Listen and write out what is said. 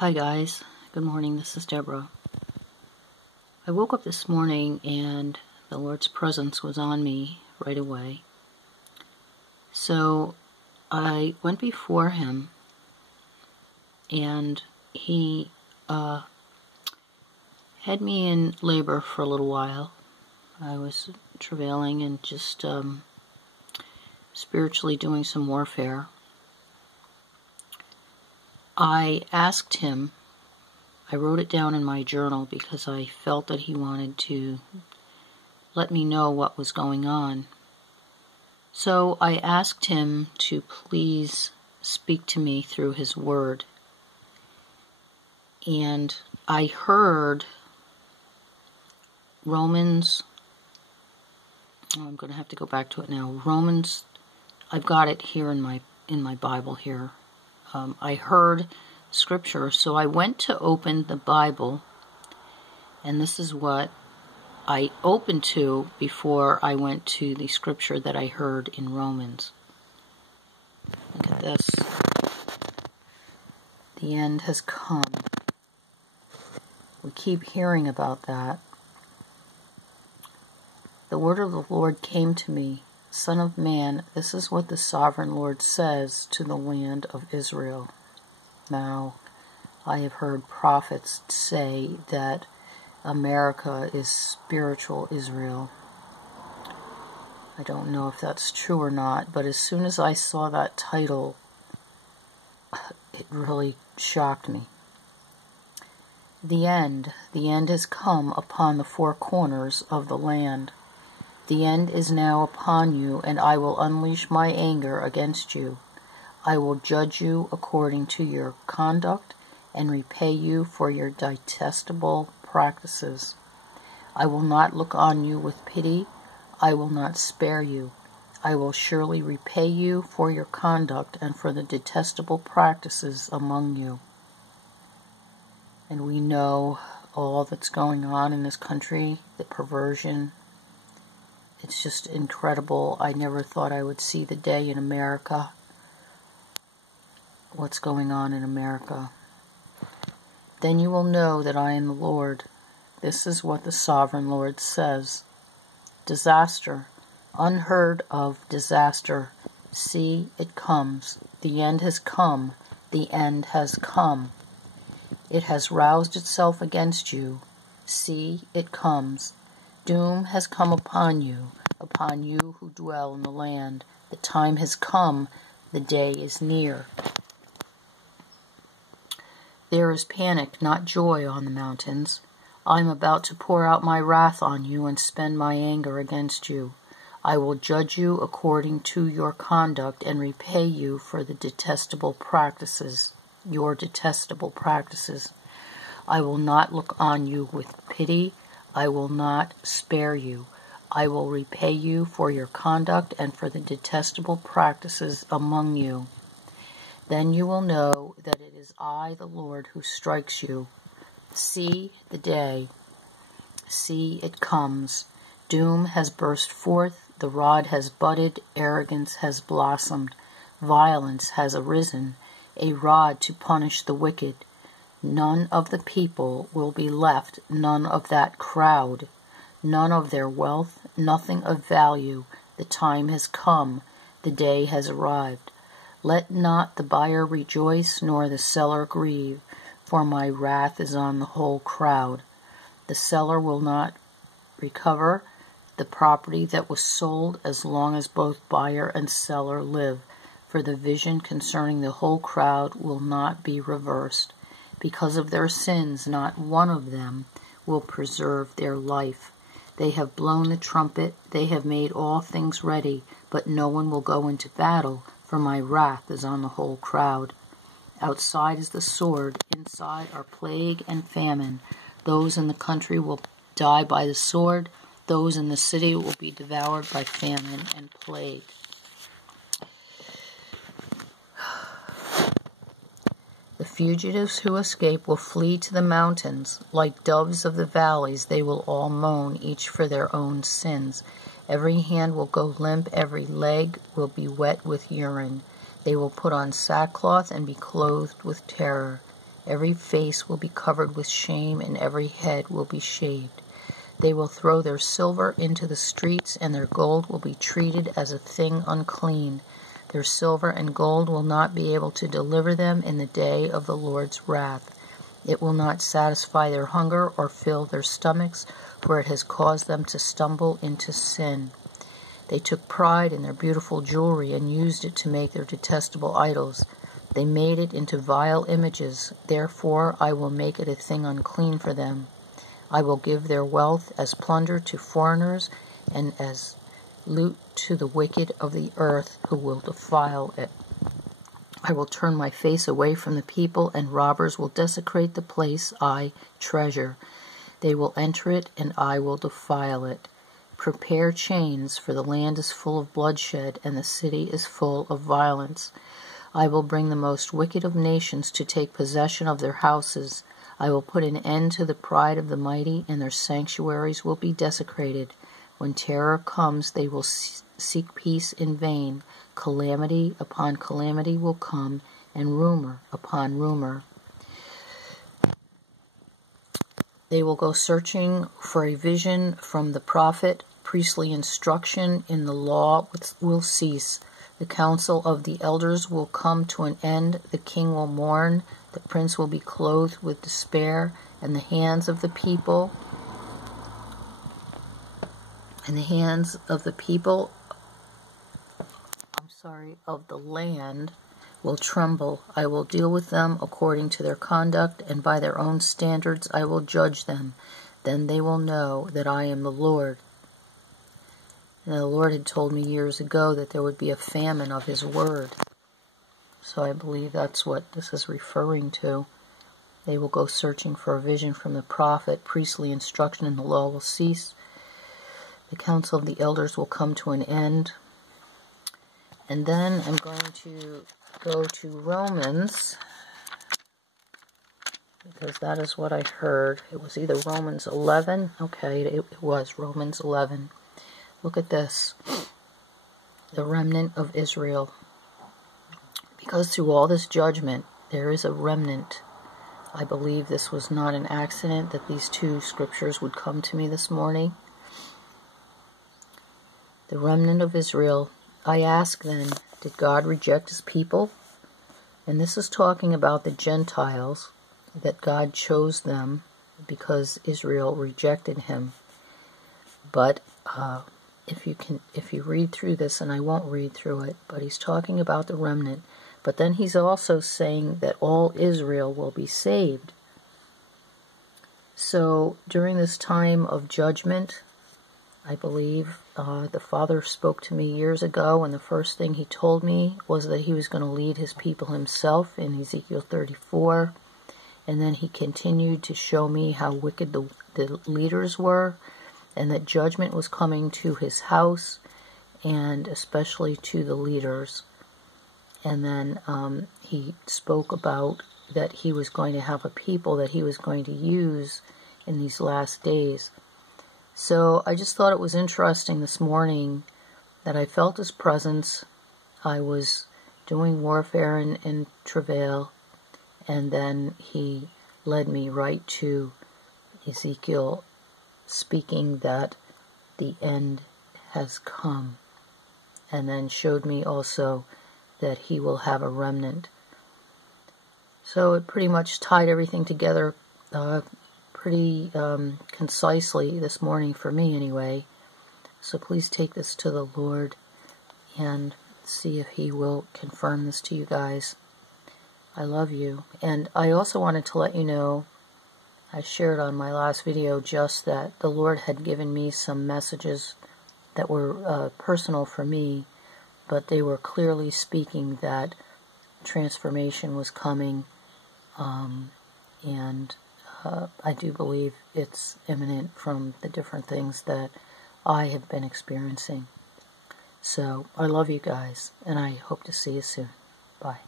Hi guys, good morning, this is Deborah. I woke up this morning and the Lord's presence was on me right away. So I went before Him and He had me in labor for a little while. I was travailing and just spiritually doing some warfare. I asked Him, I wrote it down in my journal because I felt that He wanted to let me know what was going on. So I asked Him to please speak to me through His Word. And I heard Romans, I'm going to have to go back to it now. Romans, I've got it here in my Bible here. I heard scripture, so I went to open the Bible, and this is what I opened to before I went to the scripture that I heard in Romans. Look at this. The end has come. We keep hearing about that. The word of the Lord came to me, Son of man, this is what the sovereign Lord says to the land of Israel. Now, I have heard prophets say that America is spiritual Israel. I don't know if that's true or not, but as soon as I saw that title, it really shocked me. The end has come upon the four corners of the land. The end is now upon you, and I will unleash my anger against you. I will judge you according to your conduct and repay you for your detestable practices. I will not look on you with pity. I will not spare you. I will surely repay you for your conduct and for the detestable practices among you. And we know all that's going on in this country, the perversion. It's just incredible. I never thought I would see the day in America. What's going on in America. Then you will know that I am the Lord. This is what the sovereign Lord says. Disaster, unheard of disaster. See, it comes. The end has come. The end has come. It has roused itself against you. See, it comes. Doom has come upon you who dwell in the land. The time has come. The day is near. There is panic, not joy, on the mountains. I am about to pour out my wrath on you and spend my anger against you. I will judge you according to your conduct and repay you for the detestable practices, your detestable practices. I will not look on you with pity. I will not spare you. I will repay you for your conduct and for the detestable practices among you. Then you will know that it is I, the Lord, who strikes you. See the day. See, it comes. Doom has burst forth. The rod has budded. Arrogance has blossomed. Violence has arisen. A rod to punish the wicked. None of the people will be left, none of that crowd, none of their wealth, nothing of value. The time has come, the day has arrived. Let not the buyer rejoice, nor the seller grieve, for my wrath is on the whole crowd. The seller will not recover the property that was sold as long as both buyer and seller live, for the vision concerning the whole crowd will not be reversed. Because of their sins, not one of them will preserve their life. They have blown the trumpet, they have made all things ready, but no one will go into battle, for my wrath is on the whole crowd. Outside is the sword, inside are plague and famine. Those in the country will die by the sword, those in the city will be devoured by famine and plague. The fugitives who escape will flee to the mountains. Like doves of the valleys, they will all moan, each for their own sins. Every hand will go limp, every leg will be wet with urine. They will put on sackcloth and be clothed with terror. Every face will be covered with shame, and every head will be shaved. They will throw their silver into the streets, and their gold will be treated as a thing unclean. Their silver and gold will not be able to deliver them in the day of the Lord's wrath. It will not satisfy their hunger or fill their stomachs, for it has caused them to stumble into sin. They took pride in their beautiful jewelry and used it to make their detestable idols. They made it into vile images. Therefore I will make it a thing unclean for them. I will give their wealth as plunder to foreigners, and as loot to the wicked of the earth who will defile it. I will turn my face away from the people, and robbers will desecrate the place I treasure. They will enter it, and I will defile it. Prepare chains, for the land is full of bloodshed, and the city is full of violence. I will bring the most wicked of nations to take possession of their houses. I will put an end to the pride of the mighty, and their sanctuaries will be desecrated. When terror comes, they will seek peace in vain. Calamity upon calamity will come, and rumor upon rumor. They will go searching for a vision from the prophet. Priestly instruction in the law will cease. The council of the elders will come to an end. The king will mourn. The prince will be clothed with despair, and the hands of the people of the land will tremble. I will deal with them according to their conduct, and by their own standards I will judge them. Then they will know that I am the Lord. And the Lord had told me years ago that there would be a famine of His word. So I believe that's what this is referring to. They will go searching for a vision from the prophet. Priestly instruction in the law will cease. The council of the elders will come to an end. And then I'm going to go to Romans, because that is what I heard. It was either Romans 11. Okay, it was Romans 11. Look at this. The remnant of Israel. Because through all this judgment, there is a remnant. I believe this was not an accident that these two scriptures would come to me this morning. The remnant of Israel. I ask then, did God reject His people? And this is talking about the Gentiles, that God chose them because Israel rejected Him. But if you read through this, and I won't read through it, but He's talking about the remnant. But then He's also saying that all Israel will be saved. So during this time of judgment, I believe the Father spoke to me years ago, and the first thing He told me was that He was going to lead His people Himself in Ezekiel 34. And then He continued to show me how wicked the leaders were, and that judgment was coming to His house, and especially to the leaders. And then He spoke about that He was going to have a people that He was going to use in these last days. So I just thought it was interesting this morning that I felt His presence. I was doing warfare and travail, and then He led me right to Ezekiel, speaking that the end has come, and then showed me also that He will have a remnant. So it pretty much tied everything together pretty concisely this morning for me anyway. So please take this to the Lord and see if He will confirm this to you guys. I love you. And I also wanted to let you know, I shared on my last video just that the Lord had given me some messages that were personal for me, but they were clearly speaking that transformation was coming, and I do believe it's imminent from the different things that I have been experiencing. So I love you guys, and I hope to see you soon. Bye.